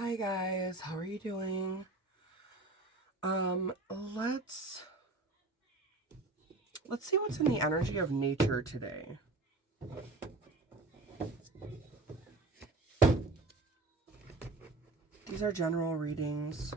Hi guys, how are you doing? Let's see what's in the energy of nature today. These are general readings.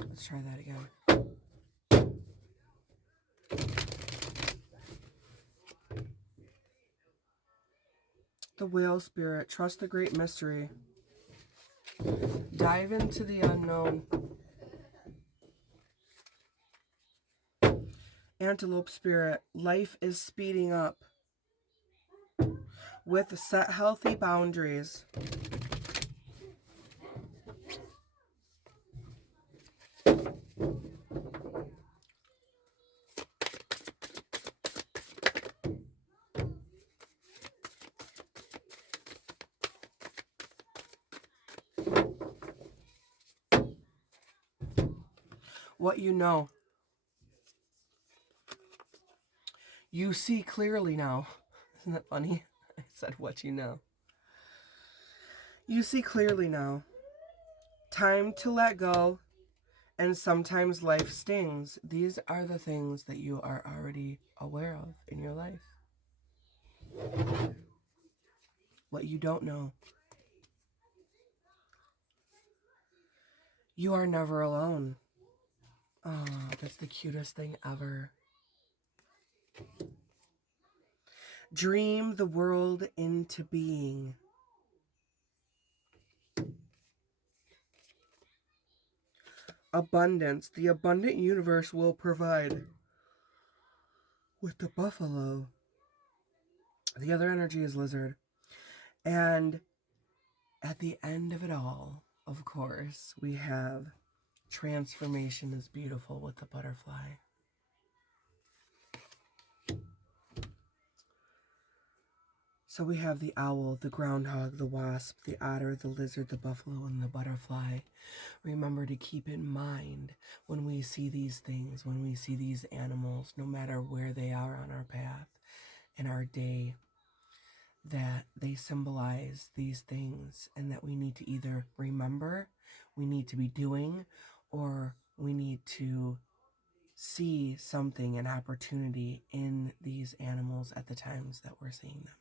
Let's try that again. The whale spirit, trust the great mystery. Dive into the unknown. Antelope spirit, life is speeding up with set healthy boundaries. What you know. You see clearly now. Isn't that funny? I said what you know. You see clearly now. Time to let go. And sometimes life stings. These are the things that you are already aware of in your life. What you don't know. You are never alone. Oh, that's the cutest thing ever. Dream the world into being. Abundance. The abundant universe will provide. With the buffalo. The other energy is lizard. And at the end of it all, of course, we have transformation is beautiful with the butterfly. So we have the owl, the groundhog, the wasp, the otter, the lizard, the buffalo, and the butterfly. Remember to keep in mind when we see these things, when we see these animals, no matter where they are on our path in our day, that they symbolize these things and that we need to either remember, we need to be doing, or we need to see something, an opportunity in these animals at the times that we're seeing them.